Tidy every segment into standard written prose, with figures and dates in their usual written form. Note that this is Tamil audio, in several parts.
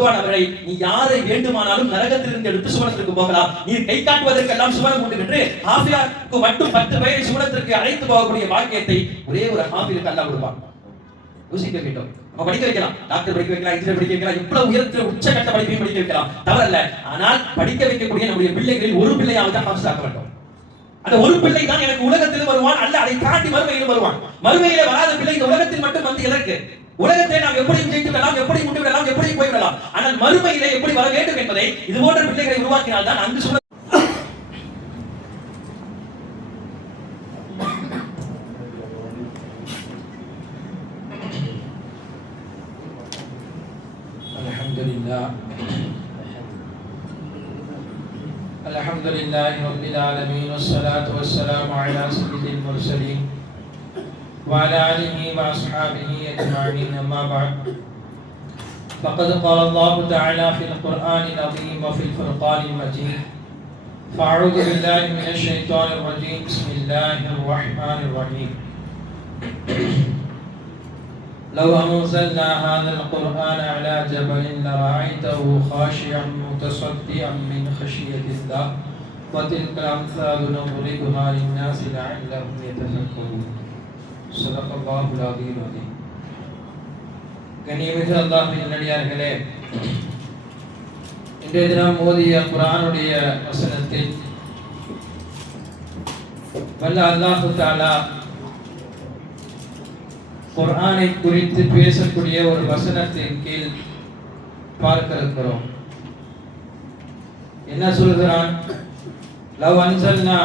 அவரை நீ யாரை வேண்டுமானாலும் நரகத்திலிருந்து எடுத்து சுவனத்திற்கு போகலாம், நீ கை காட்டுவதற்கெல்லாம் சுவனம் உண்டு என்று ஹாஃபிலாக்கு மட்டும் 10 பேரை சுவனத்திற்கு அழைத்து போகக்கூடிய பாக்கியத்தை ஒரே ஒரு ஹாஃபிலுக்கு அல்லாஹ் கொடுப்பான். யோசிக்க வேண்டும். நம்ம படிக்க வைக்கலாம், டாக்டர் படிக்க வைக்கலாம், இன்ஜினியர் படிக்க வைக்கலாம், இவ்வளவு உயர்ந்த உச்சகட்ட படிப்பையும் படிக்க வைக்கலாம், தவறல்ல. ஆனால் படிக்க வைக்கக்கூடிய நம்முடைய பிள்ளைகளில் ஒரு பிள்ளையாவது ஹாஃபிஸ் ஆக்க வேண்டும். அந்த ஒரு பிள்ளை தான் எனக்கு உலகத்திலும் வருவான், அல்ல அதை தாண்டி மறுமையிலும் வருவான். மறுமையிலே வராத பிள்ளை இந்த உலகத்தில் மட்டும் வந்து எதற்கு? உலகத்தை நாம் எப்படி ஜெயித்து விடலாம், எப்படி முட்டு விடலாம், எப்படி போய்விடலாம். ஆனால் மறுமையிலே எப்படி வர வேண்டும் என்பதை இது போன்ற பிள்ளைகளை உருவாக்கினால் தான் அங்கு சொல்ல. அல்ஹம்துலில்லாஹி ரப்பில் ஆலமீன் வஸ்ஸலாத்து வஸ்ஸலாமு அலா ஸய்யிதில் முர்ஸலீன் وعلى آله وأصحابه أجمعين أما بعد فقد قال الله تعالى في القرآن العظيم وفي الفرقان المجيد فأعوذ بالله من الشيطان الرجيم بسم الله الرحمن الرحيم لو أنزلنا هذا القرآن على جبل لرأيته خاشعا متصدعا من خشية الله وتلك الأمثال نضربها للناس لعلهم يتفكرون ஸல்லல்லாஹு அலைஹி வஸல்லம். கண்ணியமிகு அல்லாஹ்வின் நல்லடியார்களே, இன்றைய தினம் ஓதிய குர்ஆனுடைய வசனத்தில் வல்ல அல்லாஹ் தஆலா குர்ஆனை குறித்து பேசக்கூடிய ஒரு வசனத்தின் கீழ் பார்க்க இருக்கிறோம். என்ன சொல்கிறான்? லவ் அன்ஸல்னா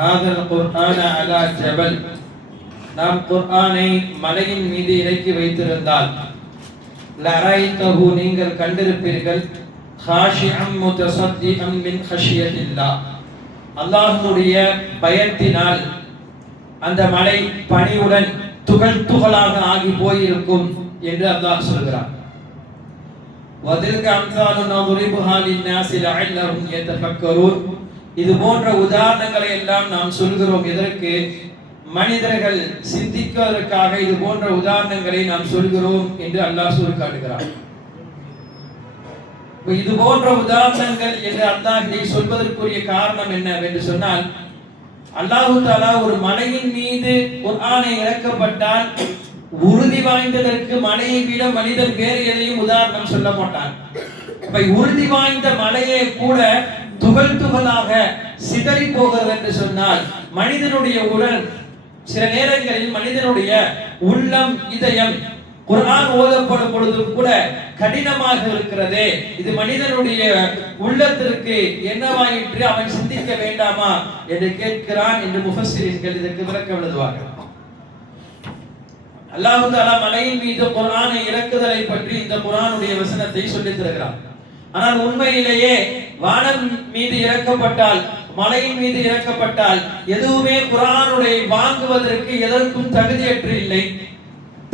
ஹாதல் குர்ஆன அலா ஜபல், நாம் குர்ஆனை மலையின் மீது இறக்கி வைத்திருந்தால் லரைதஹு, நீங்கள் கண்டிருப்பீர்கள், காஷிஅம் முத்தஸத்திஅம் மின் ஹஷியத்தில்லாஹ், அல்லாஹ்வுடைய பயத்தினால் அந்த மலை பனியுடன் துகள் துகளாக ஆகி போயிருக்கும் என்று அல்லாஹ் சொல்கிறார். வதில்க அம்சாலு நضربها للناس لعلهم يتفكرون. இது போன்ற உதாரணங்களை எல்லாம் நாம் சொல்கிறோம். எதற்கு? மனிதர்கள் சிந்திப்பதற்காக இது போன்ற உதாரணங்களை நாம் சொல்கிறோம் என்று அல்லாஹ் காட்டுகிறார். இது போன்ற உதாரணங்கள் என்று அல்லாஹ் இதை சொல்வதற்குரிய காரணம் என்ன என்று சொன்னால், அல்லாஹ் தஆலா ஒரு மலையின் மீது குர்ஆனை இறக்கப்பட்டால் உறுதி வாய்ந்ததற்கு மலையை விட மனிதன் வேறு எதையும் உதாரணம் சொல்ல மாட்டான். அப்ப உறுதி வாய்ந்த மலையே கூட துகள் துகளாக சிதறி போகிறது என்று சொன்னால், மனிதனுடைய உடல் சில நேரங்களில் மனிதனுடைய உள்ளம் இதயம் குர்ஆன் ஓதப்படும் பொழுது கூட கடினமாக இருக்கிறதே, இது மனிதனுடைய உள்ளத்திற்கு என்னவாயிற்று, அவன் சிந்திக்க வேண்டாமா என்று கேட்கிறான் என்று முஃபஸ்ஸிரீன்கள் இதற்கு விளக்கம் எழுதுவார்கள். அல்லாஹ் தஆலா மலையின் மீது குர்ஆனை இறக்குதலை பற்றி இந்த குர்ஆனுடைய வசனத்தை சொல்லித் தருகிறார். ஆனால் உண்மையிலேயே வானம் மீது இறக்கப்பட்டால், மலையின் மீது இறக்கப்பட்டால் எதுவுமே குர்ஆனுடைய வாங்குவதற்கு எதற்கும் தகுதியற்று இல்லை,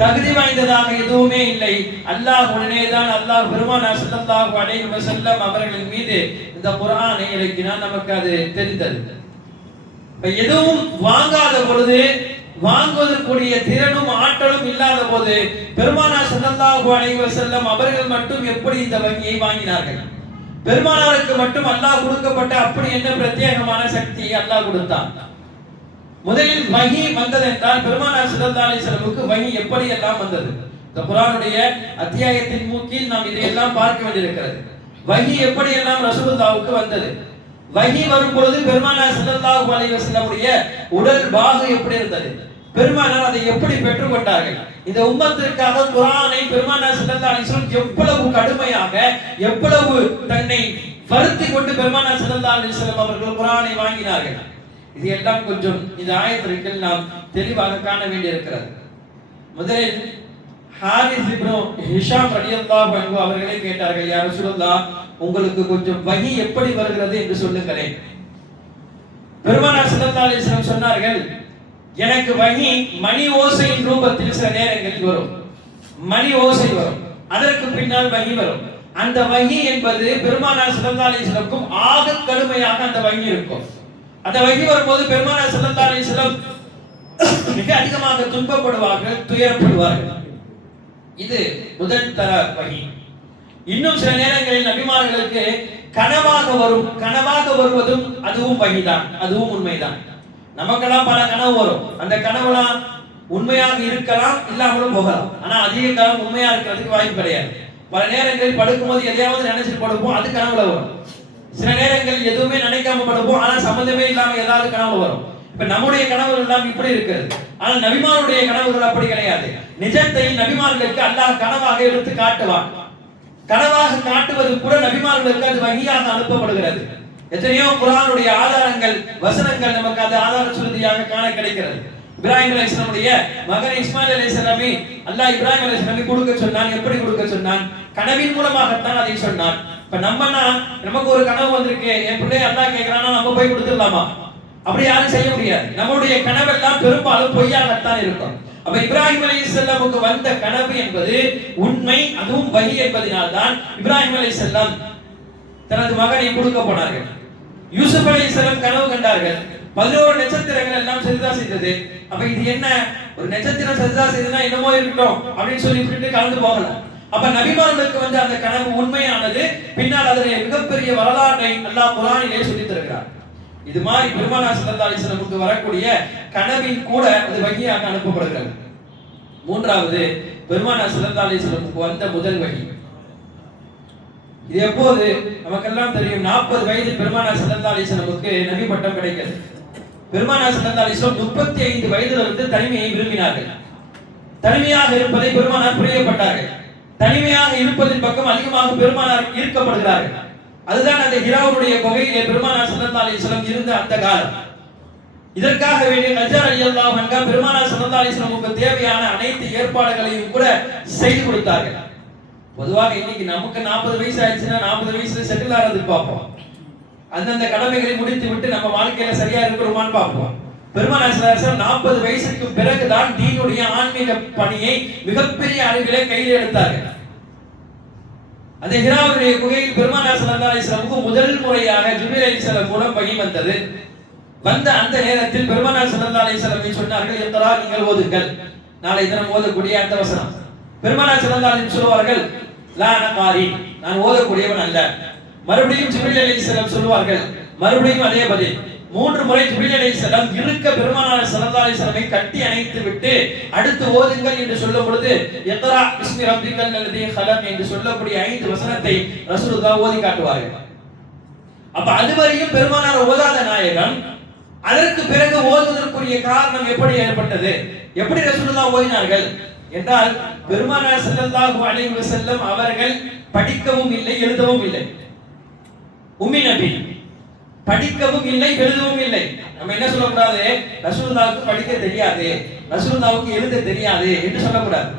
தகுதி வாய்ந்ததாக எதுவுமே இல்லை. அல்லாஹ் உடனேதான் அல்லாஹ் பெருமானார் ஸல்லல்லாஹு அலைஹி வஸல்லம் அவர்கள் மீது இந்த குர்ஆனை இறக்கினார். நமக்கு அது தெரிந்தது. எதுவும் வாங்காத பொழுது, வாங்குவதற்குரிய திறனும் ஆற்றலும் இல்லாத போது பெருமானார் ஸல்லல்லாஹு அலைஹி வஸல்லம் அவர்கள் மட்டும் எப்படி இந்த வங்கியை வாங்கினார்கள்? பெருமானாருக்கு மட்டும் அல்லாஹ் கொடுக்கப்பட்ட அப்படி என்ன பிரத்யேகமான சக்தியை அல்லாஹ் கொடுத்தான்? முதலில் வஹி வந்தது என்றால் பெருமானார் ஸல்லல்லாஹு அலைஹி வஸல்லமுக்கு வஹி எப்படி எல்லாம் வந்தது? இந்த குர்ஆனுடைய அத்தியாயத்தின் மூக்கில் நாம் இதையெல்லாம் பார்க்க வேண்டியிருக்கிறது. வஹி எப்படி எல்லாம் ரசூலுல்லாஹ்வுக்கு வந்தது? வஹி வரும் பொழுது பெருமானார் ஸல்லல்லாஹு அலைஹி வஸல்லமுடைய உடல் பாகு எப்படி இருந்தது? பெருமானார் அதை எப்படி பெற்றுக்கொண்டார்கள்? இந்த உம்மத்திற்காக குர்ஆனை பெருமானார் ஸல்லல்லாஹு அலைஹி வஸல்லம் எவ்வளவு கடுமையாக, எவ்வளவு தன்னை வருத்தி கொண்டு பெருமானார் ஸல்லல்லாஹு அலைஹி வஸல்லம் அவர்கள் குர்ஆனை வாங்கினார்கள். இது எல்லாம் கொஞ்சம் இந்த ஆயத்திற்கு நாம் தெளிவாக காண வேண்டியிருக்கிறது. முதலில் ஹாரிஸ் இப்னு ஹிஷாம் ரலியல்லாஹு அன்ஹு அவர்களே கேட்டார்கள், யா ரசூலுல்லாஹ், உங்களுக்கு கொஞ்சம் வஹி எப்படி வருகிறது என்று சொல்லுங்களேன். பெருமானார் ஸல்லல்லாஹு அலைஹி வஸல்லம் சொன்னார்கள், எனக்கு வஹி மணி ஓசையின் ரூபத்தில் சில நேரங்களில் வரும், மணி ஓசை வரும், அதற்கு பின்னால் வஹி வரும். அந்த வஹி என்பது பெருமானார் ஸல்லல்லாஹு அலைஹி வஸல்லம் ஆக கடுமையாக அந்த வஹி இருக்கும். அந்த வஹி வரும்போது பெருமானார் ஸல்லல்லாஹு அலைஹி வஸல்லம் மிக அதிகமாக துன்பப்படுவார்கள், துயரப்படுவார்கள். இது முதல் தர வஹி. இன்னும் சில நேரங்களில் நபிமார்களுக்கு கனவாக வருவதும் அதுவும் வகிதான், அதுவும் உண்மைதான். நமக்கெல்லாம் பல கனவு வரும். அந்த கனவுலாம் உண்மையாக இருக்கலாம், இல்லாமலும் போகலாம். ஆனா அதிக காலம் உண்மையா இருக்கிறதுக்கு வாய்ப்பு கிடையாது. பல நேரங்களில் படுக்கும்போது எதையாவது நினைச்சிட்டு படுப்போம், அது கனவுல வரும். சில நேரங்களில் எதுவுமே நினைக்காம படுப்போம், ஆனா சம்பந்தமே இல்லாம ஏதாவது கனவு வரும். இப்ப நம்முடைய கனவுகள் எல்லாம் இப்படி இருக்கிறது. ஆனால் நபிமாருடைய கனவுகள் அப்படி கிடையாது. நிஜத்தை நபிமார்களுக்கு அல்லாஹ் கனவாக எடுத்து காட்டுவான். கனவாக காட்டுவது கூட நபிமார்களுக்கு அது வகியாக அனுப்பப்படுகிறது. எத்தனையோ குர்ஆனுடைய ஆதாரங்கள், வசனங்கள் நமக்கு அது ஆதார சுருதியாக காண கிடைக்கிறது. இப்ராஹிம் அலைஹிஸ்ஸலாமுடைய மகன் இஸ்மாயில் அலைஹிஸ்ஸலாமை அல்லாஹ் இப்ராஹிம் அலைஹிஸ்ஸலாமை கொடுக்க சொன்னான். எப்படி கொடுக்க சொன்னான்? கனவின் மூலமாகத்தான் அதை சொன்னான். இப்ப நமக்கு ஒரு கனவு வந்திருக்கு, என் பிள்ளை அல்லாஹ் கேட்கிறானா, நம்ம போய் கொடுத்துடலாமா? அப்படி யாரும் செய்ய முடியாது. நம்முடைய கனவெல்லாம் பெரும்பாலும் பொய்யாகத்தான் இருக்கும். அப்ப இப்ராஹிம் அலைஹிஸ்ஸலாமுக்கு வந்த கனவு என்பது உண்மை, அதுவும் வஹி என்பதனால்தான் இப்ராஹிம் அலைஹிஸ்ஸலாம் தனது மகனை கொடுக்க போனார்கள். யூசுப் அலைஹிஸ்ஸலாம் கனவு கண்டார்கள். 11 நட்சத்திரங்கள் எல்லாம் சஜ்தா செய்தது. அப்ப இது என்ன, ஒரு நட்சத்திரம் சஜ்தா செய்ததுன்னா என்னமோ இருக்கட்டும் அப்படின்னு சொல்லிட்டு கலந்து போகலாம். அப்ப நபிமார்களுக்கு வந்து அந்த கனவு உண்மையானது. பின்னால் அதனை மிகப்பெரிய வரலாற்றை அல்லாஹ் குர்ஆனிலே சொல்லி தருகிறார். இது மாதிரி பெருமானார் ஸல்லல்லாஹு அலைஹி வஸல்லம் வரக்கூடிய கனவின் கூட அது வஹியாக அனுப்பப்படுகிறது. மூன்றாவது, பெருமானார் ஸல்லல்லாஹு அலைஹி வஸல்லம் வந்த முதல் வஹி. இது எப்போது? நமக்கெல்லாம் தெரியும், 40 வயதில் பெருமானார் ஸல்லல்லாஹு அலைஹி வஸல்லம் நபி பட்டம் கிடைக்கிறது. பெருமானார் ஸல்லல்லாஹு அலைஹி வஸல்லம் 35 வயதில் வந்து தனிமையை விரும்பினார்கள். தனிமையாக இருப்பதை பெருமானார் பிரியப்பட்டார்கள். தனிமையாக இருப்பதின் பக்கம் அதிகமாக பெருமானார் ஈர்க்கப்படுகிறார்கள். அதுதான் அந்த ஹிராவுடைய குகையிலே பெருமானார் ஸல்லல்லாஹு அலைஹி வஸல்லம் இருந்த அந்த காலம். இதற்காக வேண்டிய ஹஜ்ஜர் ரலியல்லாஹு அன்ஹா பெருமானார் ஸல்லல்லாஹு அலைஹி வஸல்லம் தேவையான அனைத்து ஏற்பாடுகளையும் கூட செய்து கொடுத்தார்கள். பொதுவாக இன்னைக்கு நமக்கு 40 வயசு ஆயிடுச்சுன்னா 40 வயசுல செட்டில் ஆகிறதுக்கு பார்ப்போம். அந்தந்த கடமைகளை முடித்து விட்டு நம்ம வாழ்க்கையில சரியா இருக்கிறோமான்னு பார்ப்போம். பெருமானார் ஸல்லல்லாஹு அலைஹி வஸல்லம் 40 வயசுக்கு பிறகுதான் தீனுடைய ஆன்மீக பணியை மிகப்பெரிய அளவிலே கையில் எடுத்தார்கள். அந்த ஹிராவுடைய குகையில் பெருமானார் ஸல்லல்லாஹு அலைஹி வஸல்லம் முதல் முறையாக ஜிப்ரீல் அலைஹிஸ்ஸலாம் மூலம் வஹி வந்தது. வந்த அந்த நேரத்தில் பெருமானார் ஸல்லல்லாஹு அலைஹி வஸல்லம் சொன்னார்கள், இக்ரா, நீங்கள் ஓதுங்கள். நாளை தினம் ஓதக்கூடிய அந்த வசனம். பெருமானார் ஸல்லல்லாஹு அலைஹி வஸல்லம் சொல்வார்கள், லா அன காரி, நான் ஓதக்கூடியவன் அல்ல. மறுபடியும் ஜிப்ரீல் அலைஹிஸ்ஸலாம் சொல்வார்கள், மறுபடியும் அதே பதில். 3 முறை ஜிப்ரீல் அலைஹிஸ்ஸலாம் இருக்க பெருமானார் ஸல்லல்லாஹு அலைஹி வஸல்லம் கட்டி அணைத்து விட்டு அடுத்து ஓதுங்கள் என்று சொல்லும் பொழுது இக்ரா பிஸ்மி ரப்பிக்கல் லதீ ஹலக் என்று சொல்லக்கூடிய 5 வசனத்தை ரசூலுல்லாஹ் ஓதி காட்டுவார்கள். அப்ப அதுவரையும் பெருமானார் ஓதாத நாயகம் அதற்கு பிறகு ஓதுவதற்குரிய காரணம் எப்படி ஏற்பட்டது? எப்படி ரசூலுல்லாஹ் ஓதினார்கள் என்றால், பெருமானார் ஸல்லல்லாஹு அலைஹி வஸல்லம் அவர்கள் படிக்கவும் இல்லை, எழுதவும் இல்லை. உம்மி நபி, படிக்கவும் இல்லை, எழுதவும் இல்லை. நம்ம என்ன சொல்லக்கூடாது? ரசூலுல்லாஹ்வுக்கு படிக்க தெரியாது, ரசூலுல்லாஹ்வுக்கு எழுத தெரியாது என்று சொல்லக்கூடாது.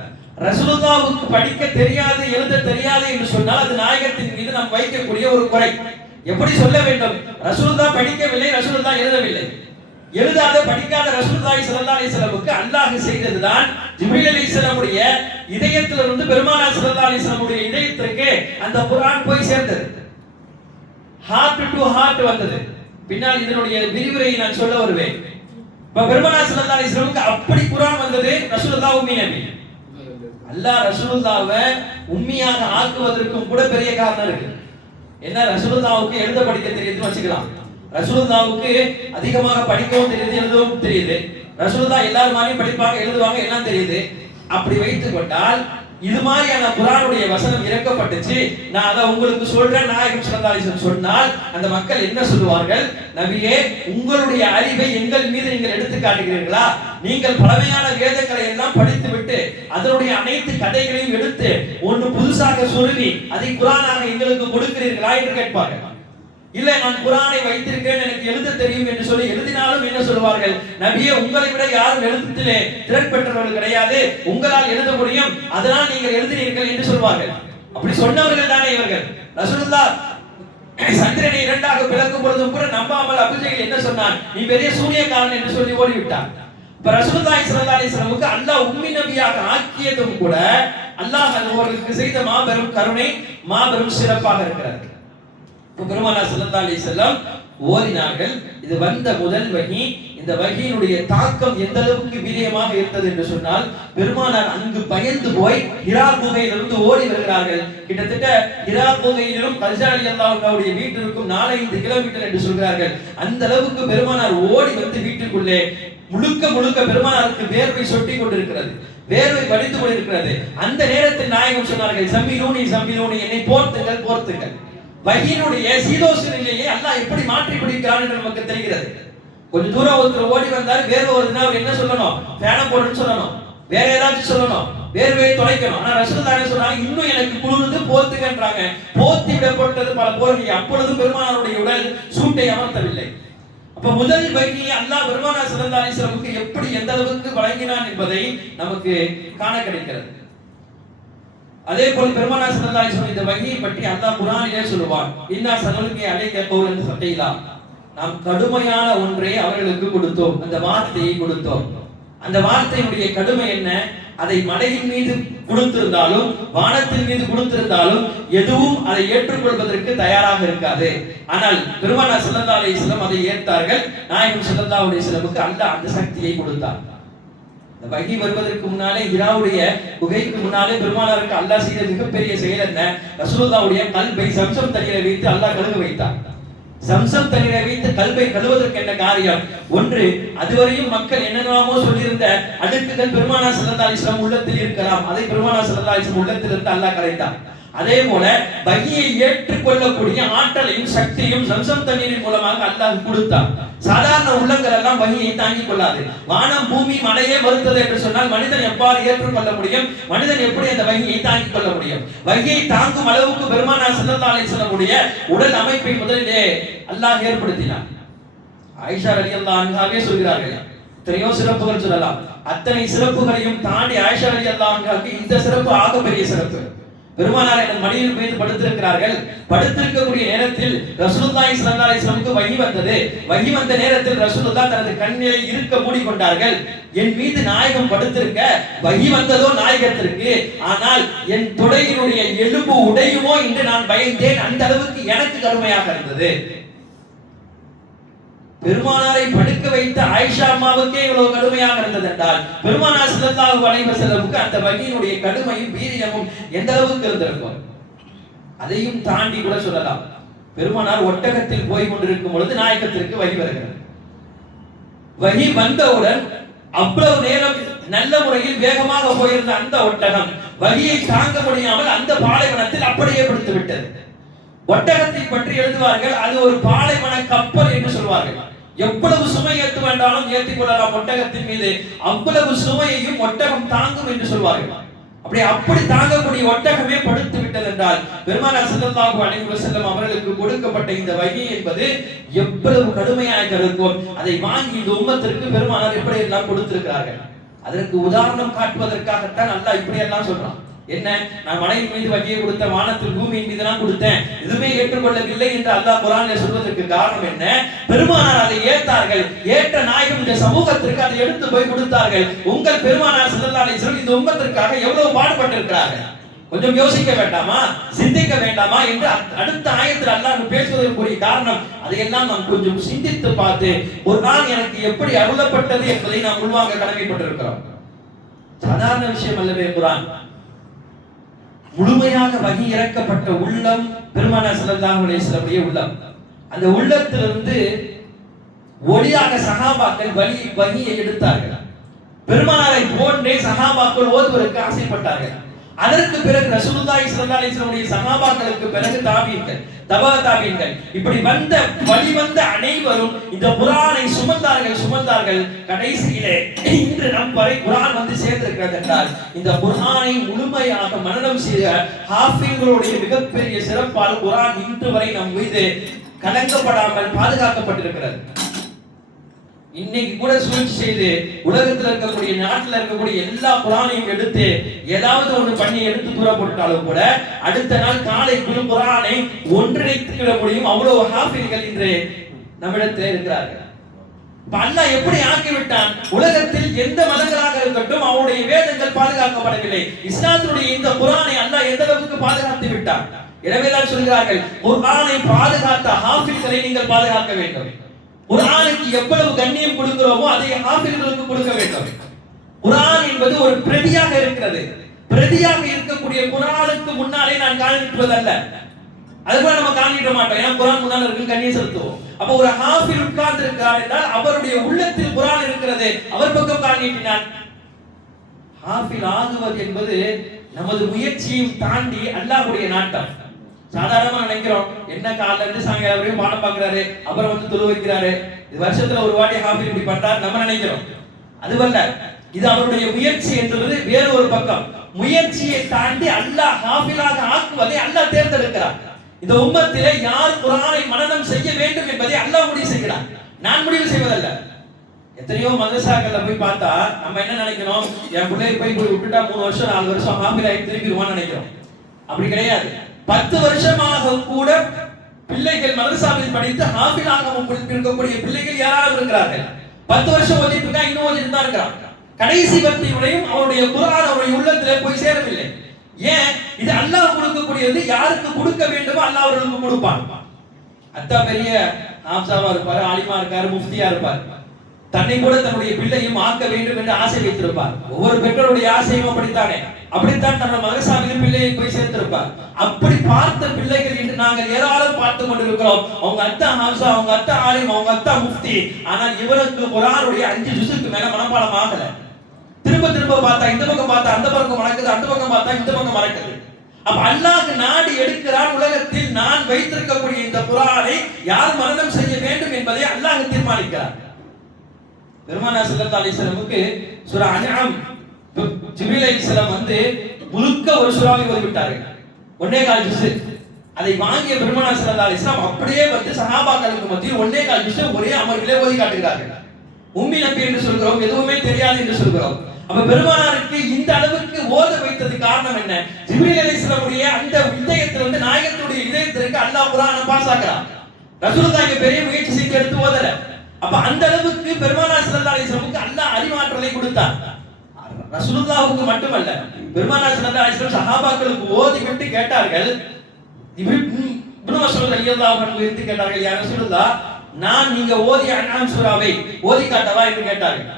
ரசூலுல்லாஹ்வுக்கு படிக்க தெரியாது, எழுத தெரியாது என்று சொன்னால் அது நாயகத்தின் மீது நாம் வைக்கக்கூடிய ஒரு குறை. எப்படி சொல்ல வேண்டும்? ரசூலுல்லாஹ் படிக்கவில்லை, ரசூலுல்லாஹ் எழுதவில்லை. எழுதாத படிக்காத ரசூலுல்லாஹி ஸல்லல்லாஹு அலைஹி வஸல்லமுக்கு அல்லாஹ் செய்ததுதான் ஜிப்ரீல் அலைஹிஸ்ஸலாமுடைய இதயத்திலிருந்து பெருமானார் ஸல்லல்லாஹு அலைஹி வஸல்லமுடைய இதயத்திற்கு அந்த குர்ஆன் போய் சேர்ந்தது. ஹார்ட் டு ஹார்ட் வந்தது. பின்னால் இதனுடைய விரிவுரையை நான் சொல்ல வருவேன். இப்ப பெருமானார் ஸல்லல்லாஹு அலைஹி வஸல்லமுக்கு அப்படி குர்ஆன் வந்தது. ரசூலுல்லாஹ் உம்மி நபி. அல்லாஹ் ரசூலுல்லாஹ்வை உம்மியாக ஆக்குவதற்கும் கூட பெரிய காரணம் இருக்கு. என்ன, ரசூலுல்லாஹ்வுக்கு எழுத படிக்க தெரியுதுன்னு வச்சுக்கலாம். ரசூலுல்லாஹ்வுக்கு அதிகமாக படிக்கவும் தெரியுது, எழுதவும் தெரியுது. ரசூலுல்லாஹ் எல்லாரும் மாதிரியும் படிப்பாங்க, எழுதுவாங்க, எல்லாம் தெரியுது. அப்படி வைத்துக் கொண்டால் இது மாதிரியான குர்ஆனுடைய வசனம் இறக்கப்பட்டுச்சு, நான் அதை உங்களுக்கு சொல்றேன் நாயகம் ஸல்லல்லாஹு அலைஹி வஸல்லம் சொன்னால் அந்த மக்கள் என்ன சொல்லுவார்கள்? நபியே, உங்களுடைய அறிவை எங்கள் மீது நீங்கள் எடுத்து காட்டுகிறீர்களா? நீங்கள் பழமையான வேதங்களை எல்லாம் படித்து விட்டு அதனுடைய அனைத்து கதைகளையும் எடுத்து ஒன்று புதுசாக சொல்லி அதை குர்ஆனாக எங்களுக்கு கொடுக்கிறீர்களா என்று கேட்பார்கள். இல்ல, நான் குர்ஆனை வைத்திருக்கேன், எனக்கு எழுத தெரியும் என்று சொல்லி எழுதினாலும் என்ன சொல்வார்கள்? நபியே, உங்களை விட யாரும் எழுத்திலே திறன் பெற்றவர்கள் கிடையாது, உங்களால் எழுத முடியும், அதனால் நீங்கள் எழுதினீர்கள் என்று சொல்வார்கள். அப்படி சொன்னவர்கள் தானே இவர்கள். ரசூலுல்லாஹ் சந்திரனை இரண்டாக பிளக்கும் பொழுதும் கூட நம்பாமல் அபூஜஹல் என்ன சொன்னான்? நீ பெரிய சூனியக்காரன் என்று சொல்லி ஓடிவிட்டான். இப்ப ரசூலுல்லாஹி ஸல்லல்லாஹு அலைஹி வஸல்லமுக்கு அல்லாஹ் உம்மி நபியாக ஆக்கியதும் கூட அல்லாஹ் அவர்களுக்கு செய்த மாபெரும் கருணை, மாபெரும் சிறப்பாக இருக்கிறது. பெருமானார் ஸல்லல்லாஹு அலைஹி வஸல்லம் ஓதினார்கள். இது வந்த முதல் வகி. இந்த வகியினுடைய தாக்கம் எந்த அளவுக்கு வீரியமாக இருந்தது என்று சொன்னால், பெருமானார் அங்கு பயந்து போய் ஹிரா குகையிலிருந்து ஓடி வருகிறார்கள். கிட்டத்தட்ட ஹிரா குகையிலும் கல்ஜா ரலியல்லாஹு அன்ஹுடைய வீட்டிற்கும் 4-5 கிலோமீட்டர் என்று சொல்கிறார்கள். அந்த அளவுக்கு பெருமானார் ஓடி வந்து வீட்டுக்குள்ளே முழுக்க பெருமானாருக்கு வேர்வை சொட்டி கொண்டிருக்கிறது, வேர்வை வடித்து கொண்டிருக்கிறது. அந்த நேரத்தில் நாயகம் சொன்னார்கள், சம்மிலூனி என்னை போர்த்துங்கள். வஹீனுடைய சீதோஷ நிலையை அல்லாஹ் எப்படி மாற்றி பிடிக்கிறான் என்று நமக்கு தெரிகிறது. கொஞ்சம் தூரம் ஒருத்தர் ஓடி வந்தார், வேர்வை வருதுன்னா அவர் என்ன சொல்லணும்? ஃபேனை போடுன்னு சொல்லணும், வேற ஏதாச்சும் சொல்லணும், வேர்வையை தொலைக்கணும். ஆனா ரசூலுல்லாஹ் என்ன சொன்னாங்க? இன்னும் எனக்கு குளிர்ந்து போர்த்துங்கன்றாங்க. போர்த்தி விடப்பட்டது பல போர்கள். அப்பொழுது பெருமானாருடைய உடல் சூட்டை அமர்த்தவில்லை. அப்ப முதல் வகி அல்லாஹ் பெருமானார் ஸல்லல்லாஹு அலைஹி வஸல்லம் எப்படி எந்த அளவுக்கு வழங்கினான் என்பதை நமக்கு காண கிடைக்கிறது. அதே போல் பெருமானார் ஸல்லல்லாஹு அலைஹி வஸல்லம் இந்த வகியை பற்றி அல்லாஹ் குர்ஆனிலே சொல்லுவான், இன்னா சனல்கி அலைக கௌலன் ஸகீலா, நாம் கடுமையான ஒன்றை அவர்களுக்கு கொடுத்தோம், அந்த வார்த்தையை கொடுத்தோம். அந்த வார்த்தையுடைய கடுமை என்ன? அதை மலையின் மீது கொடுத்திருந்தாலும் வானத்தின் மீது கொடுத்திருந்தாலும் எதுவும் அதை ஏற்றுக்கொள்வதற்கு தயாராக இருக்காது. ஆனால் பெருமானார் ஸல்லல்லாஹு அலைஹி வஸல்லம் அதை ஏற்றார்கள். நாயகம் ஸல்லல்லாஹு அலைஹி வஸல்லமுக்கு அல்லாஹ் அந்த சக்தியை கொடுத்தார். இந்த வஹி வருவதற்கு முன்னாலே ஹிராவுடைய குகைக்கு முன்னாலே பெருமானாருக்கு அல்லாஹ் செய்த மிகப்பெரிய செயல் என்ன? ரசூலுல்லாஹ்வுடைய கல்பை சம்சம் தண்ணீரை வைத்து அல்லாஹ் கழுவ வைத்தார். சம்சம் தண்ணீரை வைத்து கல்பை கழுவதற்கு என்ன காரியம்? ஒன்று, அதுவரையும் மக்கள் என்னென்னமோ சொல்லியிருந்த அடுக்குகள் பெருமானார் ஸல்லல்லாஹு அலைஹி வஸல்லம் உள்ளத்தில் இருக்கலாம். அதை பெருமானார் ஸல்லல்லாஹு அலைஹி வஸல்லம் உள்ளத்தில் இருந்து அல்லாஹ் கலைத்தார். அதே போல வஹியை ஏற்றுக்கொள்ளக்கூடிய ஆற்றலையும் சக்தியும் சம்சம் தண்ணீரின் மூலமாக அல்லாஹ் கொடுத்தார். சாதாரண உள்ளங்கள் எல்லாம் வஹியை தாங்கிக் கொள்ளாது. வானம் பூமி மலையே மறுத்தது என்று சொன்னால் மனிதன் எவ்வாறு ஏற்றுக்கொள்ள முடியும்? மனிதன் எப்படி அந்த வஹியை தாங்கிக் கொள்ள முடியும்? வஹியை தாங்கும் அளவுக்கு பெருமானார் ஸல்லல்லாஹு அலைஹி வஸல்லம் உடைய உடல் அமைப்பை முதலிலே அல்லாஹ் ஏற்படுத்தினார். ஆயிஷா ரலியல்லாஹு அன்ஹாவே சொல்கிறார்கள், எத்தனையோ சிறப்புகள் சொல்லலாம். அத்தனை சிறப்புகளையும் தாண்டி ஆயிஷா ரலியல்லாஹு அன்ஹாவுக்கு இந்த சிறப்பு ஆக பெரிய சிறப்பு. பெருமானார் என் மடியில் மீது படுத்திருக்கிறார்கள். படுத்திருக்கக்கூடிய நேரத்தில் ரசூலுல்லாஹி ஸல்லல்லாஹு அலைஹி வஸல்லம் வஹி வந்தது. வஹி வந்த நேரத்தில் ரசூலுல்லாஹ் தனது கண்ணை இருக்க மூடிக்கொண்டார்கள். என் மீது நாயகம் படுத்திருக்க வஹி வந்ததோ நாயகத்திற்கு, ஆனால் என் தொடையினுடைய எலும்பு உடையுமோ என்று நான் பயந்தேன். அந்த அளவுக்கு எனக்கு கடுமையாக இருந்தது. பெருமானாரை படுக்க வைத்த ஆயிஷா அம்மாவுக்கே இவ்வளவு கடுமையாக இருந்தது என்றால் பெருமானார் ஸல்லல்லாஹு அலைஹி வஸல்லமுக்கு அந்த வஹியினுடைய கடுமையும் வீரியமும் எந்த அளவுக்கு இருந்திருக்கும்? அதையும் தாண்டி கூட சொல்லலாம். பெருமானார் ஒட்டகத்தில் போய் கொண்டிருக்கும் பொழுது நாயகத்திற்கு வஹி வருகிறது. வஹி வந்தவுடன் அவ்வளவு நேரம் நல்ல முறையில் வேகமாக போயிருந்த அந்த ஒட்டகம் வஹியை தாங்க முடியாமல் அந்த பாலைவனத்தில் அப்படியே படுத்து விட்டது. ஒட்டகத்தை பற்றி எழுதுவார்கள், அது ஒரு பாலைவன கப்பல் என்று சொல்வார்கள். எவ்வளவு சுமை ஏற்ற வேண்டாலும் ஏற்றிக் கொள்ளலாம் ஒட்டகத்தின் மீது. அவ்வளவு சுமையையும் ஒட்டகம் தாங்கும் என்று சொல்வார்கள். அப்படி தாங்கக்கூடிய ஒட்டகமே படுத்து விட்டது என்றால் பெருமானார் ஸல்லல்லாஹு அலைஹி வஸல்லம் அவர்களுக்கு கொடுக்கப்பட்ட இந்த வஹி என்பது எவ்வளவு கடுமையாக இருக்கும். அதை வாங்கி இந்த உம்மத்திற்கு பெருமானார் எப்படி எல்லாம் கொடுத்திருக்கிறார்கள். அதற்கு உதாரணம் காட்டுவதற்காகத்தான் அல்லாஹ் இப்படி எல்லாம் சொல்றான். என்ன? நான் மலையின் மீது வஹியை கொடுத்த, வானத்தில் பூமியின் மீது நான் கொடுத்தேன், எதுவுமே ஏற்றுக்கொள்ளவில்லை என்று அல்லாஹ் குர்ஆனில் சொல்வதற்கு காரணம் என்ன? பெருமானார் அதை ஏற்றார்கள். ஏற்ற நாயகம் இந்த சமூகத்திற்கு அதை எடுத்து போய் கொடுத்தார்கள். உங்கள் பெருமானார் ஸல்லல்லாஹு அலைஹி வஸல்லம் இந்த உம்மத்திற்காக எவ்வளவு பாடுபட்டிருக்கிறார்கள். கொஞ்சம் யோசிக்க வேண்டாமா? சிந்திக்க வேண்டாமா என்று அடுத்த ஆயத்தில் அல்லாஹ் பேசுவதற்குரிய காரணம் அதையெல்லாம் நாம் கொஞ்சம் சிந்தித்து பார்த்து ஒரு நாள் எனக்கு எப்படி அருளப்பட்டது என்பதை நாம் உள்வாங்க கடமைப்பட்டிருக்கிறோம். சாதாரண விஷயம் அல்லவே குர்ஆன். முழுமையாக வஹி இறக்கப்பட்ட உள்ளம் பெருமானார் ஸல்லல்லாஹு அலைஹி வஸல்லம் உள்ளம். அந்த உள்ளத்திலிருந்து ஒளியாக சஹாபாக்கள் வஹியை எடுத்தார்கள். பெருமானாரை போன்றே சஹாபாக்கள் ஓதுவதற்கு ஆசைப்பட்டார்கள். அதற்கு பிறகு ரசூலுல்லாஹி ஸல்லல்லாஹு அலைஹி வஸல்லம் சஹாபாக்களுக்கு பிறகு தாபீன்கள், தபா தாபீன்கள், இப்படி வந்த அனைவரும் இந்த குர்ஆனை சுமந்தார்கள். கடைசியிலே இன்று நம் வரை குர்ஆன் வந்து சேர்ந்திருக்கிறது என்றால் இந்த குர்ஆனை முழுமையாக மனனம் செய்த ஹாஃபிஸ்களுடைய மிகப்பெரிய சிறப்பால் குர்ஆன் இன்று வரை நம் மீது கலங்கப்படாமல் பாதுகாக்கப்பட்டிருக்கிறது. இன்னைக்கு கூட சூழ்ச்சி செய்து உலகத்தில் இருக்கக்கூடிய நாட்டில் இருக்கக்கூடிய எல்லா குர்ஆனையும் எடுத்து ஏதாவது ஒன்று பண்ணி எடுத்து தூர போட்டாலும் கூட அடுத்த நாள் காலைக்குள் குர்ஆனை ஒன்றிணைத்துவிட முடியும். அவ்வளவு ஹாஃபிஸ்கள் இன்று நம்மிடத்தில் இருக்கிறார்கள். அல்லாஹ் எப்படி ஆக்கிவிட்டான்? உலகத்தில் எந்த மதங்களாக இருக்கட்டும் அவருடைய வேதங்கள் பாதுகாக்கப்படவில்லை. இஸ்லாத்தினுடைய இந்த குர்ஆனை அல்லாஹ் எந்த அளவுக்கு பாதுகாத்து விட்டான்? எனவேதான் சொல்கிறார்கள், குர்ஆனை பாதுகாத்த ஹாஃபில்களை நீங்கள் பாதுகாக்க வேண்டும். குர்ஆனுக்கு எவ்வளவு கண்ணியம் கொடுக்கிறோமோ அதை ஹாஃபில்களுக்கு கொடுக்க வேண்டும். குர்ஆன் என்பது ஒரு பிரதியாக இருக்கிறது. பிரதியாக இருக்கக்கூடிய குர்ஆனுக்கு முன்னாலே நான் காணிப்பதல்ல, அதுபோல நம்ம காணிக்க மாட்டோம். ஏன்னா குர்ஆன் முன்னால் இருக்கு, கண்ணியம் செலுத்துவோம். அப்ப ஒரு ஹாஃபில் உட்கார்ந்து இருக்கிறார் என்றால் அவருடைய உள்ளத்தில் குர்ஆன் இருக்கிறது, அவர் பக்கம் காணிட்டினார். ஹாஃபில் ஆகுவது என்பது நமது முயற்சியும் தாண்டி அல்லாஹ்வுடைய நாட்டம். சாதாரணமா நினைக்கிறோம், என்ன காலைல இருந்து சாயங்காலம் வரையும் பாடம் பார்க்கிறாரு, அப்புறம் வந்து தொழு வைக்கிறாரு, இது வருஷத்துல ஒரு வாட்டி ஹாஃபில் இப்படி பண்றாரு நம்ம நினைக்கிறோம். அதுவல்ல, இது அவருடைய முயற்சி என்பது வேறு ஒரு பக்கம். முயற்சியை தாண்டி அல்லாஹ் ஹாஃபிலாக ஆக்குவதை அல்லாஹ் தேர்ந்தெடுக்கிறார். இந்த உம்மத்திலே யார் குர்ஆனை மனனம் செய்ய வேண்டும் என்பதை அல்லாஹ் முடிவு செய்கிறார், நான் முடிவு செய்வதல்ல. எத்தனையோ மதரசாக்கள்ல போய் பார்த்தா நம்ம என்ன நினைக்கிறோம், என் பிள்ளையை போய் விட்டுட்டா 3 வருஷம் 4 வருஷம் ஹாஃபில் ஆகி திரும்பிடுவான்னு நினைக்கிறோம். அப்படி கிடையாது. 10 வருஷமாக கூட பிள்ளைகள் மதரசாவில் படித்து ஹாஃபிலாக இருக்கக்கூடிய பிள்ளைகள் யாராலும் இருக்கிறார்கள். 10 வருஷம் ஓதிட்டு இருக்கா, இன்னும் ஓதிட்டு தான் இருக்கிறான். கடைசி பக்தியுடையும் அவருடைய குர்ஆன் அவருடைய உள்ளத்திலே போய் சேரவில்லை. ஏன்? இது அல்லாஹ் கொடுக்கக்கூடியது, யாருக்கு கொடுக்க வேண்டுமோ அல்லாஹ் அவர்களுக்கு கொடுப்பான். அத்தா பெரிய ஆம்சாவா இருப்பாரு, ஆலிமா இருக்காரு, முஃப்தியா இருப்பார். தன்னை கூட தன்னுடைய பிள்ளையும் ஆக்க வேண்டும் என்று ஆசை வைத்திருப்பார். ஒவ்வொரு பெற்றோருடைய ஆசையும் அப்படித்தானே, அப்படித்தான் தன்னோட மதரசாவிலும் பிள்ளையை போய் சேர்த்திருப்பார். அப்படி பார்த்த பிள்ளைகள் இன்று நாங்கள் ஏராளம் பார்த்து கொண்டிருக்கிறோம். அவங்க அத்தா ஹாம்சா, அவங்க அத்தா ஆலிம், அவங்க அத்தா முஃப்தி, ஆனால் இவருக்கு குர்ஆனுடைய 5 ஜுஸுக்கு மேல மனப்பாடம் ஆகல. திரும்ப திரும்ப பார்த்தா இந்த பக்கம் பார்த்தா அந்த பக்கம் மறக்குது, அந்த பக்கம் பார்த்தா இந்த பக்கம் மறக்குது. அப்ப அல்லாஹ் நாடி எடுக்கிறான், உலகத்தில் நான் வைத்திருக்கக்கூடிய இந்த குர்ஆனை யார் மனனம் செய்ய வேண்டும் என்பதை அல்லாஹ் தீர்மானிக்கிறார். பெருமானார் ஸல்லல்லாஹு அலைஹி வஸல்லமுக்கு சூரா அன்ஆம் ஜிப்ரீல் அலைஹிஸ்ஸலாம் வந்து முழுக்க ஒரு சூறாவை ஓதி விட்டார்கள், 1.25 ஜுஸ். அதை வாங்கிய பெருமானார் ஸல்லல்லாஹு அலைஹி வஸல்லம் அப்படியே வந்து சஹாபாக்களுக்கு மத்தியில் 1.25 ஜுஸ் ஒரே அமர்விலே ஓதி காட்டுகிறார்கள். உம்மி நபி என்று சொல்கிறோம், எதுவுமே தெரியாது என்று சொல்கிறோம். அப்ப பெருமானாருக்கு இந்த அளவுக்கு ஓத வைத்தது காரணம் என்ன? ஜிப்ரீல் அலைஹிஸ்ஸலாமுடைய அந்த இதயத்திலிருந்து நாயகத்துடைய இதயத்திற்கு அல்லாஹ் குர்ஆனை பாஸ் ஆக்குறான். ரசூலுல்லாஹ் பெரிய முயற்சி செய்து எடுத்து ஓதல. அப்ப அந்த அளவுக்கு பெருமானார் ஸல்லல்லாஹு அலைஹி வஸல்லமுக்கு அல்லாஹ் அறிவாற்றலை கொடுத்தான். ரசூலுல்லாஹ்வுக்கு மட்டுமல்ல, பெருமானார் ஸல்லல்லாஹு அலைஹி வஸல்லம் சஹாபாக்களுக்கு ஓதி விட்டு கேட்டார்கள். இப்னு மஸ்ஊத் ரலியல்லாஹு அன்ஹு இருந்து கேட்டார்கள், யா ரசூலுல்லாஹ், நான் நீங்க ஓதிய அன்ஆம் சூராவை ஓதி காட்டவா என்று கேட்டார்கள்.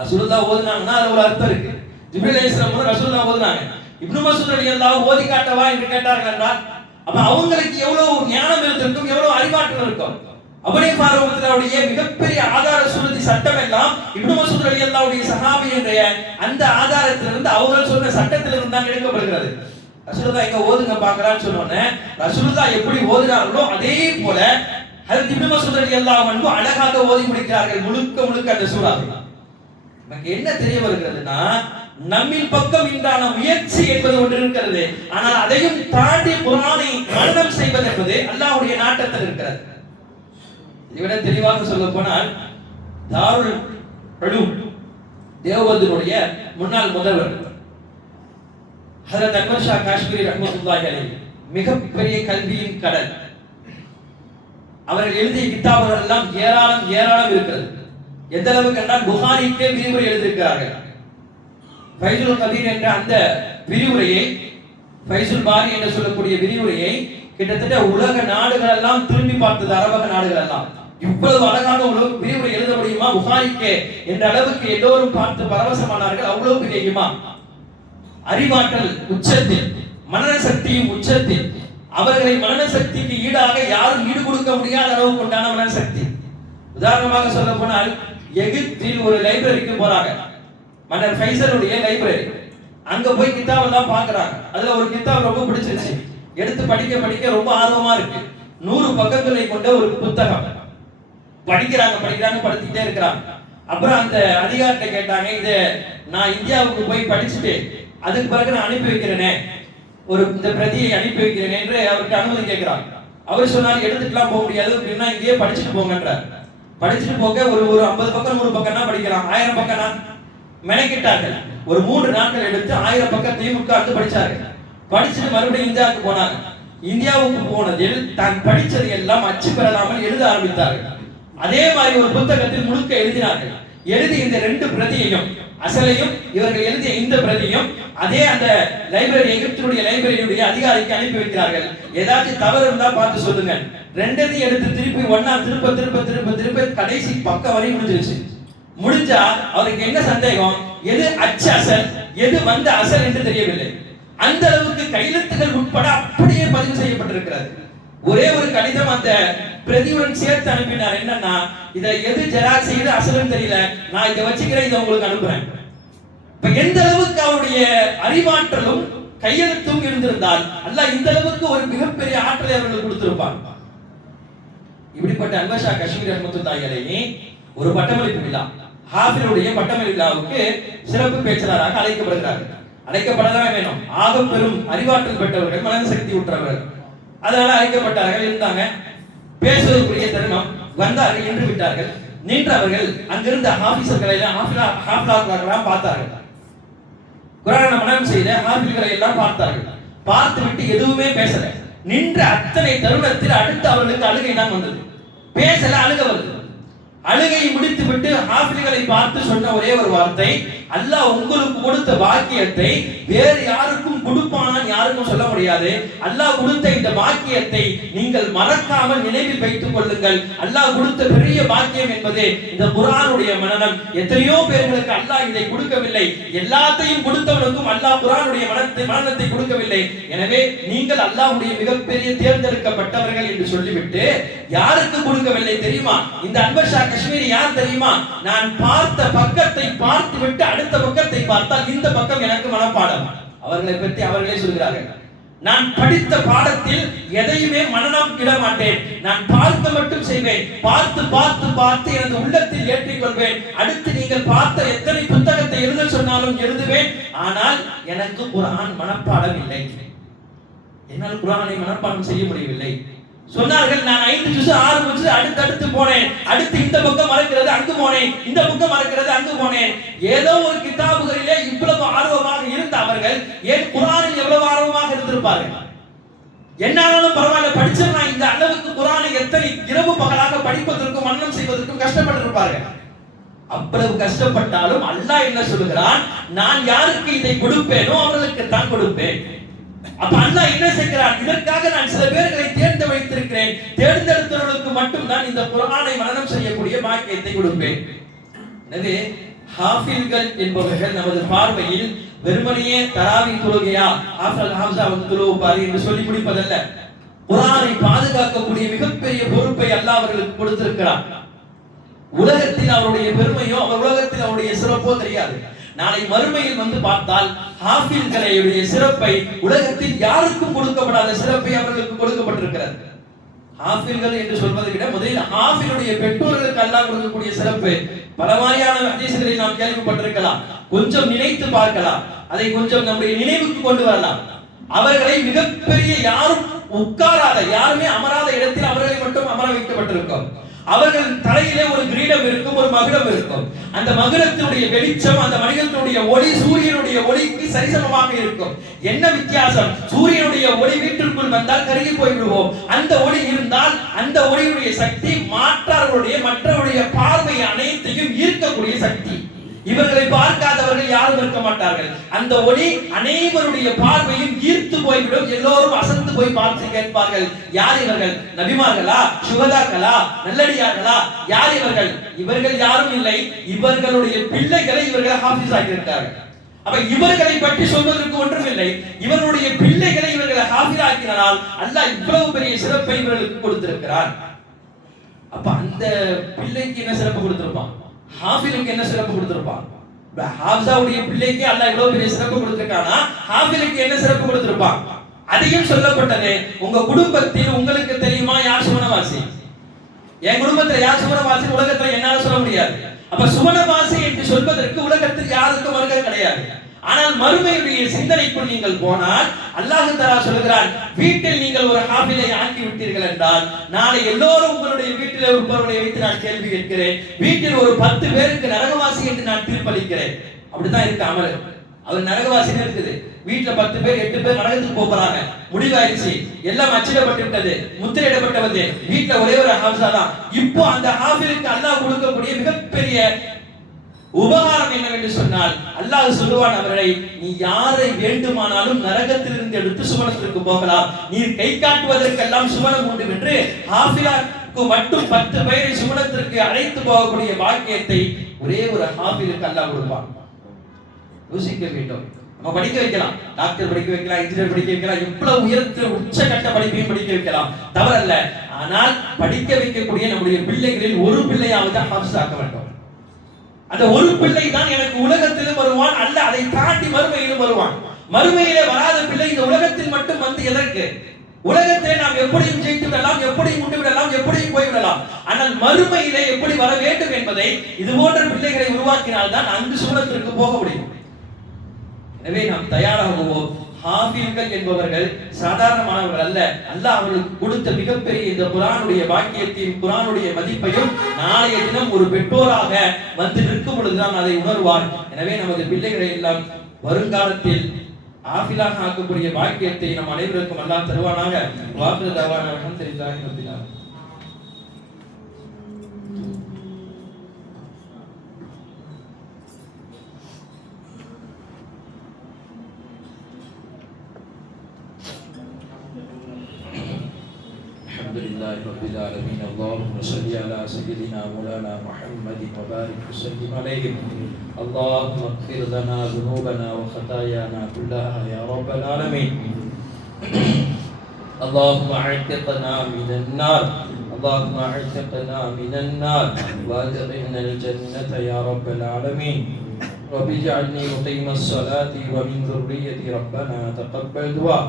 ரசூலுல்லாஹ் ஓதுனாங்கன்னா அது ஒரு அர்த்தம் இருக்கு. ஜிப்ரீல் அலைஹிஸ்ஸலாம் ரசூலுல்லாஹ் ஓதுனாங்க. இப்னு மஸ்ஊத் ரலியல்லாஹு ஓதி காட்டவா என்று கேட்டார்கள் என்றால் அப்ப அவங்களுக்கு எவ்வளவு ஞானம் இருந்திருக்கும், எவ்வளவு அறிவாற்றல் இருக்கும். அபூ ஃபாரூக்வுடைய மிகப்பெரிய ஆதார சுருதி சட்டம் எல்லாம் இப்னு மஸ்ஊத் ரலியல்லாஹுடைய சஹாபி என்ற அந்த ஆதாரத்திலிருந்து அவர்கள் சொன்ன சட்டத்திலிருந்து தான் எடுக்கப்படுகிறது. ரசூலுல்லாஹ் எங்க ஓதுங்க பார்க்கறான்னு சொன்னோனே ரசூலுல்லாஹ் எப்படி ஓதுறாங்களோ அதே போல ஹஜ்ரத் இப்னு மஸ்ஊத் ரலியல்லாஹு அன்ஹு அழகாக ஓதி முடிக்கிறார்கள் முழுக்க அந்த சூறாவை. நமக்கு என்ன தெரிய வருகிறதுனா, நம்மின் பக்கம் இன்றான முயற்சி என்பது ஒன்று இருக்கிறது, ஆனால் அதையும் தாண்டி குர்ஆனை மனனம் செய்வது என்பது அல்லாஹ்வுடைய நாட்டத்தில் இருக்கிறது. இவரை தெளிவாக சொல்ல போனால் தாருல் உலூம் தேவபந்தினுடைய முன்னாள் முதல்வர் ஹஜ்ரத் அக்பர் ஷா காஷ்மீரி ரஹ்மத்துல்லாஹி அலைஹி மிகப்பெரிய கல்வியின் கடல். அவர்கள் எழுதிய கிதாபுகள் எல்லாம் ஏராளம் இருக்கிறது. எந்த அளவுக்கு என்றால் புகாரிக்கே விரிவுரை எழுதியிருக்கிறார்கள். ஃபைசுல் கபீர் என்ற அந்த விரிவுரையை, ஃபைசுல் பாரி என்று சொல்லக்கூடிய விரிவுரையை கிட்டத்தட்ட உலக நாடுகள் எல்லாம் திரும்பி பார்த்தது, அரபக நாடுகள் எல்லாம். இவ்வளவு அழகான ஒரு விரிவுரை எழுத முடியுமா புகாரிக்கே என்ற அளவுக்கு எல்லோரும் பார்த்து பரவசமானார்கள். அவ்வளவு பெரியமா அறிவாற்றல் உச்சத்தில், மனன சக்தியும் உச்சத்தில். அவர்களை மனன சக்திக்கு ஈடாக யாரும் ஈடு கொடுக்க முடியாத அளவுக்கு உண்டான மனன சக்தி. உதாரணமாக சொல்ல போனால் எகிப்தில் ஒரு லைப்ரரிக்கு போறாங்க, மன்னர் ஃபைசலுடைய லைப்ரரி. அங்க போய் கிதாப் எல்லாம் பாக்குறாங்க. அதுல ஒரு கிதாப் ரொம்ப பிடிச்சிருச்சு, எடுத்து படிக்க ரொம்ப ஆர்வமா இருக்கு. 100 பக்கங்களை கொண்ட ஒரு புத்தகம். படிக்கிறாங்க படுத்திட்டே இருக்கிறாங்க. அப்புறம் அந்த அதிகாரிட்ட கேட்டாங்க, இதை நான் இந்தியாவுக்கு போய் படிச்சுட்டு அதுக்கு பிறகு நான் அனுப்பி வைக்கிறேனே, இந்த பிரதியை அனுப்பி வைக்கிறேன் என்று அவருக்கு அனுமதி கேட்கிறாங்க. அவர் சொன்னார், எடுத்துக்கலாம் போக முடியாது அப்படின்னா இங்கேயே படிச்சுட்டு போங்கன்றார். படிச்சுட்டு போக ஒரு 50 பக்கம் 100 பக்கம்னா படிக்கலாம், 1000 பக்கம்னா மெனக்கிட்டார்கள். ஒரு 3 நாட்கள் எடுத்து 1000 பக்கத்தையும் உட்கார்ந்து படிச்சார்கள். படிச்சுட்டு மறுபடியும் இந்தியாவுக்கு போனாங்க. இந்தியாவுக்கு போனதில் தான் படிச்சது எல்லாம் அச்சு பெறலாமல் எழுத ஆரம்பித்தார்கள். அதே மாதிரி ஒரு புத்தகத்தில் முழுக்க எழுதினார்கள். எழுதி இந்த 2 பிரதியையும், அசலையும் இவர்கள் எழுதிய இந்த பிரதியும் அதே அந்த லைப்ரரி, எகிப்தினுடைய லைப்ரரியுடைய அதிகாரிக்கு அனுப்பி வைக்கிறார்கள். ஏதாச்சும் தவறு இருந்தா பார்த்து சொல்லுங்க. 2ஐயும் எடுத்து திருப்பி ஒண்ணா திருப்ப திருப்ப திருப்ப திருப்ப கடைசி பக்கம் வரை முடிஞ்சிருச்சு. முடிஞ்சா அவருக்கு என்ன சந்தேகம், எது அச்சு அசல் எது வந்த அசல் என்று தெரியவில்லை. அந்த அளவுக்கு கையெழுத்துகள் உட்பட அப்படியே பதிவு செய்யப்பட்டிருக்கிறது. ஒரே ஒரு கடிதம் அந்த பிரதியுடன் சேர்த்து அனுப்பினார். என்னன்னா, இத எது ஜெராக்ஸ் செய்து அசலும் தெரியல, நான் இதை வச்சுக்கிறேன், இதை உங்களுக்கு அனுப்புறேன். இப்ப எந்த அளவுக்கு அவருடைய அறிவாற்றலும் கையெழுத்தும் இருந்திருந்தால் அல்லாஹ் இந்த அளவுக்கு ஒரு மிகப்பெரிய ஆற்றலை அவர்கள் கொடுத்திருப்பார். இப்படிப்பட்ட அன்வர் ஷா காஷ்மீரி ரஹ்மத்துல்லாஹி அலைஹி ஒரு பட்டமளிப்பு விழா, ஹாஃபிலுடைய பட்டமளிப்பு விழாவுக்கு சிறப்பு பேச்சாளராக அழைக்கப்படுகிறார்கள். அழைக்கப்படதான் வேணும், ஆக பெரும் அறிவாற்றல் பெற்றவர்கள், மனது சக்தி உற்றவர்கள், அதனால அழைக்கப்பட்டார்கள். இருந்தாங்க, பேசுவதற்குரிய தருணம் வந்தார்கள், நின்று விட்டார்கள். நின்றவர்கள் அங்கிருந்த ஹாஃபிஸர்களை எல்லாம் பார்த்தார்கள். குர்ஆனை மனனம் செய்த ஹாஃபில்களை எல்லாம் பார்த்தார்கள். பார்த்துவிட்டு எதுவுமே பேசல. நின்ற அத்தனை தருணத்தில் அடுத்து அவர்களுக்கு அழுகை தான் வந்தது. பேசல, அழுக வருது. அழுகையை முடித்து விட்டு ஹாஃபில்களை பார்த்து சொன்ன ஒரே ஒரு வார்த்தை, அல்லாஹ் உங்களுக்கு கொடுத்த பாக்கியத்தை வேறு யாருக்கும் கொடுப்பான் யாருக்கும் சொல்ல முடியாது. அல்லாஹ் கொடுத்த இந்த பாக்கியத்தை நீங்கள் மறக்காமல் நினைவில் வைத்துக் கொள்ளுங்கள். அல்லாஹ் கொடுத்த பெரிய பாக்கியம் என்பது இந்த குர்ஆனுடைய மனனம். எத்தனையோ பேர்களுக்கு அல்லாஹ் இதை கொடுக்கவில்லை. எல்லாத்தையும் கொடுத்தவனுக்கும் அல்லாஹ் குர்ஆனுடைய மனனத்தை கொடுக்கவில்லை. எனவே நீங்கள் அல்லாஹ்வுடைய மிகப்பெரிய தேர்ந்தெடுக்கப்பட்டவர்கள் என்று சொல்லிவிட்டு யாருக்கு கொடுக்கவில்லை தெரியுமா? இந்த அன்வர் ஷா காஷ்மீரி யார் தெரியுமா? நான் பார்த்த பக்கத்தை பார்த்து விட்டு அடுத்த பக்கத்தை பார்த்தால் இந்த பக்கம் எனக்கு மனப்பாடம். அவர்களை பற்றி அவர்களே சொல்கிறார்கள், நான் படித்த பாடத்தில் எதையுமே மனனம் இட மாட்டேன், நான் பார்க்க மட்டும் செய்வேன். பார்த்து பார்த்து பார்த்து எனது உள்ளத்தில் ஏற்றிக் கொள்வேன். அடுத்து நீங்கள் பார்த்த எத்தனை புத்தகத்தை எழுத சொன்னாலும் எழுதுவேன். ஆனால் எனக்கு குர்ஆன் மனப்பாடம் இல்லை. என்னால் குர்ஆனை மனப்பாடம் செய்ய முடியவில்லை. சொன்னார்கள், நான் 5 ஜுஸ் ஆரம்பிச்சு அடுத்து போனேன். அடுத்து இந்த பக்கம் மறக்கிறது அங்கு போனேன், இந்த பக்கம் மறக்கிறது அங்கு போனேன். ஏதோ ஒரு கிதாபுகளிலே இவ்வளவு ஆர்வமாக இருந்த அவர்கள் ஏன் குர்ஆனில் எவ்வளவு ஆர்வமாக இருந்திருப்பார்கள்? என்னாலும் பரவாயில்ல, படிச்சிடலாம். இந்த அளவுக்கு குர்ஆனை எத்தனை இரவு பகலாக படிப்பதற்கும் மனனம் செய்வதற்கும் கஷ்டப்பட்டிருப்பார்கள். அவ்வளவு கஷ்டப்பட்டாலும் அல்லாஹ் என்ன சொல்கிறான், நான் யாருக்கு இதை கொடுப்பேனோ அவர்களுக்கு தான் கொடுப்பேன். அப்ப அல்லாஹ் என்ன செய்கிறான், இதற்காக நான் சில பேர்களை தேர்ந்து வைத்திருக்கிறேன். தேர்ந்தெடுத்தவர்களுக்கு மட்டும் தான் இந்த குர்ஆனை மனனம் செய்யக்கூடிய பாக்கியத்தை கொடுப்பேன். எனவே ஹாஃபில்கள் என்பவர்கள் நமது பார்வையில் வெறுமனையே தராவி தொழுகையா ஹாஃபிஸா வந்து தொழுவாரு என்று சொல்லி முடிப்பதல்ல. குர்ஆனை பாதுகாக்கக்கூடிய மிகப்பெரிய பொறுப்பை அல்லாஹ் அவர்களுக்கு கொடுத்திருக்கிறார். உலகத்தில் அவருடைய பெருமையோ உலகத்தில் அவருடைய சிறப்போ தெரியாது. நாளை மறுமையில் வந்து பார்த்தால் ஹாஃபில்களுடைய சிறப்பை உலகத்தில் யாருக்கும் கொடுக்கப்படாத சிறப்பை அவர்களுக்கு கொடுக்கப்பட்டிருக்கிறது. ஹாஃபில்கள் என்று சொல்வதை விட முதலில் ஹாஃபிலுடைய பெற்றோர்களுக்கு அல்லாஹ் கொடுக்கக்கூடிய சிறப்பு பல மாதிரியான ஹதீஸ்களை நாம் கேள்விப்பட்டிருக்கலாம். கொஞ்சம் நினைத்து பார்க்கலாம், அதை கொஞ்சம் நம்முடைய நினைவுக்கு கொண்டு வரலாம். அவர்களை மிகப்பெரிய யாரும் உட்காராத, யாருமே அமராத இடத்தில் அவர்களை மட்டும் அமர வைக்கப்பட்டிருக்கும். அவர்கள் தலையிலே ஒரு கிரீடம் இருக்கும், ஒரு மகுடம் இருக்கும். அந்த மகுடத்தினுடைய வெளிச்சம் அந்த மனிதனுடைய ஒளி சூரியனுடைய ஒளிக்கு சரிசமமாக இருக்கும். என்ன வித்தியாசம்? சூரியனுடைய ஒளி வீட்டிற்குள் வந்தால் கருகி போய்விடுவோம். அந்த ஒளி இருந்தால் அந்த ஒளியுடைய சக்தி மற்றவருடைய பார்வை அனைத்தையும் ஈர்க்கக்கூடிய சக்தி. இவர்களை பார்க்காதவர்கள் யாரும் இருக்க மாட்டார்கள். அந்த ஒளி அனைவருடைய பார்வையும் ஈர்த்து போய்விடும். எல்லோரும் அசந்து போய் பார்த்து கேட்பார்கள், யார் இவர்கள்? நபிமார்களா, சுகதாக்களா, நல்லடியார்களா? யார் இவர்கள்? இவர்கள் யாரும் இல்லை, இவர்களுடைய பிள்ளைகளை இவர்கள் ஹாஃபிஸ் ஆக்கியிருக்கிறார்கள். அப்ப இவர்களை பற்றி சொல்வதற்கு ஒன்றுமில்லை, இவர்களுடைய பிள்ளைகளை இவர்களை ஹாஃபிஸ் ஆக்கினால் அல்லாஹ் இவ்வளவு பெரிய சிறப்பை இவர்களுக்கு கொடுத்திருக்கிறார். அப்ப அந்த பிள்ளைக்கு என்ன சிறப்பு கொடுத்திருப்பான்? ஹாஃபிலுக்கு என்ன சிறப்பு கொடுத்திருப்பான்? ஹாஃபிஸாவுடைய பிள்ளைக்கு அல்லாஹ் இவ்வளவு பெரிய சிறப்பு கொடுத்திருக்கானா, ஹாஃபிலுக்கு என்ன சிறப்பு கொடுத்திருப்பான்? அதையும் சொல்லப்பட்டது. உங்க குடும்பத்தில் உங்களுக்கு தெரியுமா யார் சுவனவாசி? என் குடும்பத்தில் யார் சுவனவாசி உலகத்துல என்னால சொல்ல முடியாது. அப்ப சுவனவாசி என்று சொல்வதற்கு உலகத்தில் யாருக்கும் வருகை கிடையாது. ஆனால் மறுமையுடைய சிந்தனைக்குள் நீங்கள் போனால் அல்லாஹ் தஆலா சொல்கிறான், வீட்டில் நீங்கள் ஒரு ஹாஃபிலை ஆக்கி விட்டீர்கள் என்றால் நாளை எல்லோரும் உங்களுடைய வீட்டில் ஒருவரை வைத்து நான் கேள்வி கேட்கிறேன். வீட்டில் ஒரு 10 பேருக்கு நரகவாசி என்று நான் தீர்ப்பளிக்கிறேன். அப்படிதான் இருக்கு அமல். அவர் நரகவாசின்னு இருக்குது. வீட்டுல 10 பேர் 8 பேர் நரகத்துக்கு போறாங்க. முடிவாயிருச்சு, எல்லாம் அச்சிடப்பட்டு விட்டது, முத்திரையிடப்பட்டது. வீட்டுல ஒரே ஒரு ஹாஃபிஸா தான். இப்போ அந்த ஹாஃபிலுக்கு அல்லாஹ் கொடுக்கக்கூடிய மிகப்பெரிய உபகாரம் என்னவென்று சொன்னால் அல்லாஹ் சொல்லுவான் அவர்களை, நீ யாரை வேண்டுமானாலும் நரகத்திலிருந்து எடுத்து சுவனத்திற்கு போகலாம், நீர் கை காட்டுவதற்கெல்லாம் சுவனம் உண்டு என்று ஹாஃபிலாக்கு மட்டும் 10 பேரை சுவனத்திற்கு அழைத்து போகக்கூடிய பாக்கியத்தை ஒரே ஒரு ஹாஃபிலுக்கு அல்லாஹ் கொடுப்பான். யோசிக்க வேண்டும். நம்ம படிக்க வைக்கலாம், டாக்டர் படிக்க வைக்கலாம், இன்ஜினியர் படிக்க வைக்கலாம், எவ்வளவு உயர்ந்த உச்சகட்ட படிப்பையும் படிக்க வைக்கலாம், தவறல்ல. ஆனால் படிக்க வைக்கக்கூடிய நம்முடைய பிள்ளைகளில் ஒரு பிள்ளையாவது ஹாஃபிஸ் ஆக்க வேண்டும். அந்த ஒரு பிள்ளை தான் எனக்கு உலகத்திலும் வருவான், அல்ல அதை தாண்டி மறுமையிலும் வருவான். மறுமையிலே வராத பிள்ளை இந்த உலகத்தில் மட்டும் வந்து எதற்கு? உலகத்தை நாம் எப்படியும் ஜெயித்து விடலாம், எப்படியும் உண்டு விடலாம், எப்படியும் போய்விடலாம். ஆனால் மறுமையிலே எப்படி வர வேண்டும் என்பதை இது போன்ற பிள்ளைகளை உருவாக்கினால்தான் அங்கு சுவனத்திற்கு போக முடியும். எனவே நாம் தயாராகுவோம். ஹாஃபில்கள் என்பவர்கள் சாதாரணமானவர்கள் அல்ல. அல்லாஹ் அவர்களுக்கு கொடுத்த மிகப்பெரிய இந்த குர்ஆனுடைய வாக்கியத்தையும் குர்ஆனுடைய மதிப்பையும் நாளைய தினம் ஒரு பெற்றோராக வந்து நிற்கும் பொழுதுதான் அதை உணர்வார். எனவே நமது பிள்ளைகளை எல்லாம் வருங்காலத்தில் ஆஃபிலாக ஆக்கக்கூடிய வாக்கியத்தை நம் அனைவருக்கும் அல்லாஹ் தருவானாக. வாக்கு தவான அல்ஹம்துலில்லாஹி ரப்பில் ஆலமீன். لله رب العالمين. اللهم صل على سيدنا مولانا محمد وبارك وسلم عليه. اللهم اغفر لنا ذنوبنا وخطايانا كلها يا رب العالمين. اللهم اعتقنا من النار، اللهم اعتقنا من النار وادخلنا الجنة يا رب العالمين. رب اجعلني مقيم الصلاة ومن ذريتي ربنا تقبل دعاء.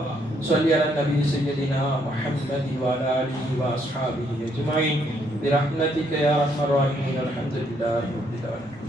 صل على النبي سيدنا محمد وعلى آله وأصحابه أجمعين برحمتك يا أرحم الراحمين. الحمد لله رب العالمين.